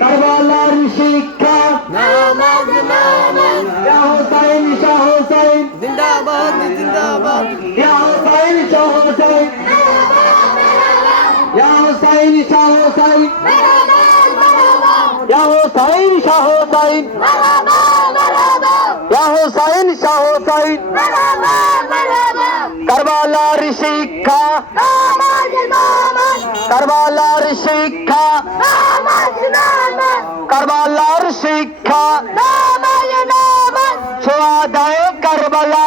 কারবালার শিক্ষা নামাজ নামাজ ইয়া হুসাইন শাহ হুসাইন জিন্দাবাদ জিন্দাবাদ ইয়া হুসাইন শাহ হুসাইন ইয়া হুসাইন শাহ হুসাইন ইয়া হুসাইন শাহ হুসাইন ইয়া হুসাইন শাহ হুসাইন কারবালার শিক্ষা কারবালার শিক্ষা কারবালার শিক্ষা সোয়াদায়ে কারবালা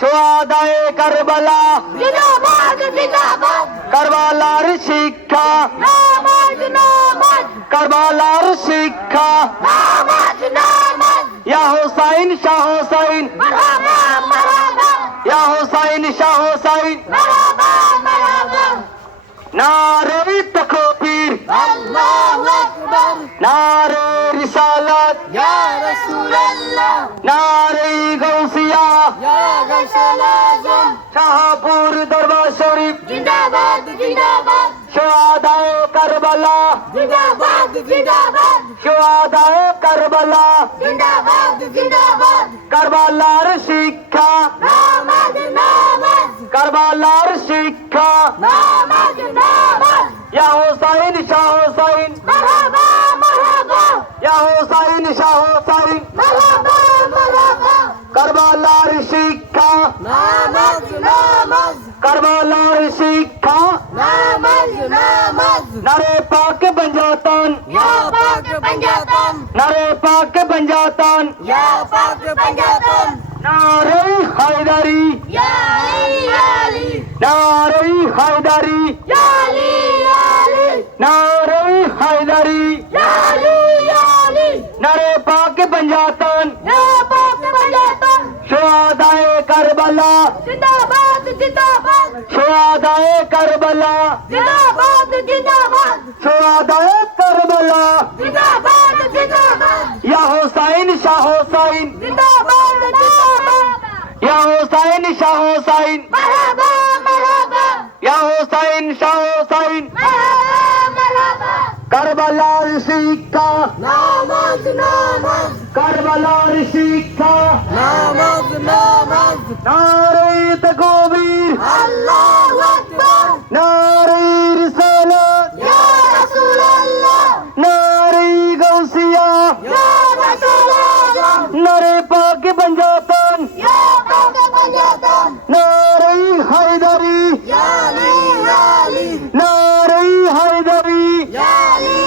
সোয়াদায়ে কারবালা কারবালার শিক্ষা কারবালার শিক্ষা ইয়া হুসাইন শাহ হুসাইন ইয়া হুসাইন শাহ হুসাইন নারে তাকবীর আল্লাহু আকবার নারে রিসালাত ইয়া রাসূলুল্লাহ নারে গাউসিয়া ইয়া গাউসুল আজম শাহপুর দরবার শরীফ জিন্দাবাদ জিন্দাবাদ সোয়াদায়ে কারবালা জিন্দাবাদ জিন্দাবাদ সোয়াদায়ে কারবালা জিন্দাবাদ জিন্দাবাদ কারবালার শিক্ষা নামাজ নামাজ কারবালার শিক্ষা নামাজ নামাজ ইয়া হুসাইন শাহ হুসাইন মারহাবা মারহাবা ইয়া হুসাইন শাহ হুসাইন মারহাবা মারহাবা কারবালার শিক্ষা নামাজ নামাজ কারবালার শিক্ষা নামাজ নামাজ নারে পাক বঞ্জাতান ইয়া পাক पंजातन নারে পাক বঞ্জাতান या पाक पंजातन নারে হায়দারি या अली নারে হায়দারি या अली নারে হায়দারি या अली নারে পাক বঞ্জাতান या पाक पंजातन সোয়াদায়ে কারবালা जिंदाबाद जिंदाबाद সোয়াদায়ে কারবালা जिंदाबाद जिंदाबाद সোয়াদায়ে কারবালা जिंदाबाद जिंदाबाद ইয়া হুসাইন শাহ হুসাইন जिंदाबाद जिंदाबाद ইয়া হুসাইন শাহ হুসাইন मरहबा मरहबा ইয়া হুসাইন শাহ হুসাইন मरहबा मरहबा কারবালার শিক্ষা नामाज नामाज কারবালার শিক্ষা नामाज नामाज নারে তাকবীর अल्लाहु अकबर নারে রিসালাত या रसूल अल्लाह নারে গাউসিয়া या रसूल आजम নারে পাক বঞ্জাতান या पाक पंजातन নারে হায়দারি या अली নারে হায়দারি या अली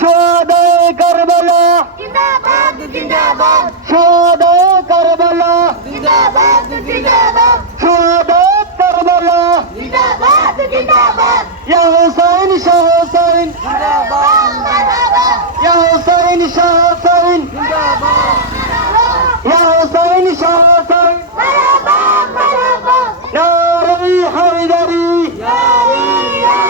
সোয়াদায়ে কারবালা जिंदाबाद जिंदाबाद সোয়াদায়ে কারবালা जिंदाबाद जिंदाबाद সোয়াদায়ে কারবালা जिंदाबाद जिंदाबाद ইয়া হুসাইন শাহ হুসাইন जिंदाबाद मरहबा ইয়া হুসাইন শাহ হুসাইন जिंदाबाद ইয়া হুসাইন শাহ হুসাইন मरहबा मरहबा নারে হায়দারি या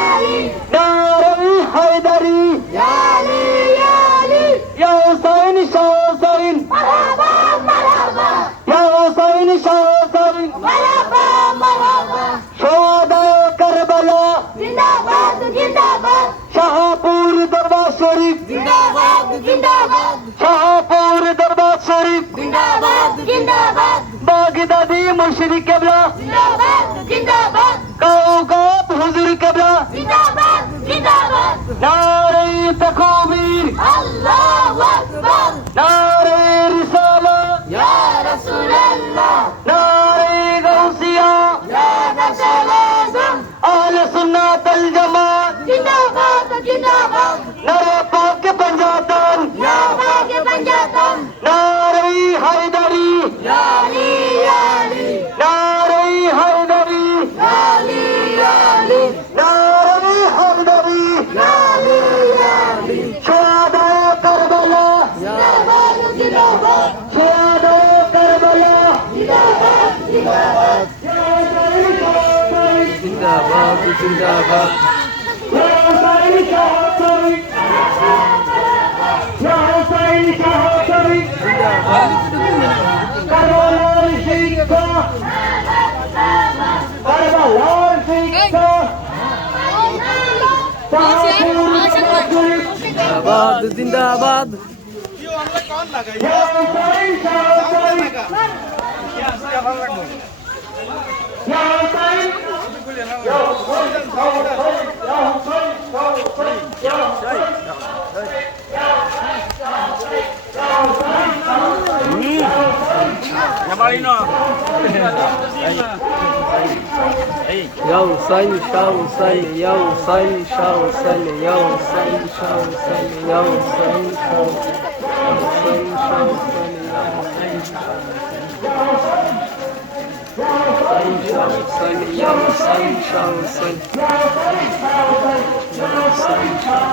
अली নারে হায়দারি या अली ইয়া হুসাইন শাহ হুসাইন मरहबा मरहबा ইয়া হুসাইন শাহ হুসাইন मरहबा मरहबा সোয়াদায়ে কারবালা जिंदाबाद जिंदाबाद শাহপুর দরবার শরীফ जिंदाबाद जिंदाबाद শাহপুর দরবার শরীফ जिंदाबाद जिंदाबाद বাগদাদি মুর্শিদ কেবলা जिंदाबाद जिंदाबाद কাউকাব হুজুর কেবলা जिंदाबाद जिंदाबाद নারে তাকবীর अल्लाहु अकबर নারে রিসালাত या रसूल अल्लाह নারে গাউসিয়া या रसूल आजम আহলে সুন্নাত আল জামাত जिंदाबाद जिंदाबाद নারে পাক বঞ্জাতান या पाक पंजातन নারে হায়দারি या अली নারে হায়দারি या अली নারে হায়দারি या अली সোয়াদায়ে কারবালা जिंदाबाद जिंदाबाद সোয়াদায়ে কারবালা जिंदाबाद जिंदाबाद जिंदाबाद जिंदाबाद কারবালার শিক্ষা কারবালার শিক্ষা শাহপুর জিন্দাবাদ জিন্দাবাদ Ya Hüseyin Şah Hüseyin Ya Hüseyin Şah Hüseyin Ya Hüseyin Şah Hüseyin Ya Hüseyin Şah Hüseyin Şah Hüseyin Ya Hüseyin Şah Hüseyin Ya Hüseyin Şah Hüseyin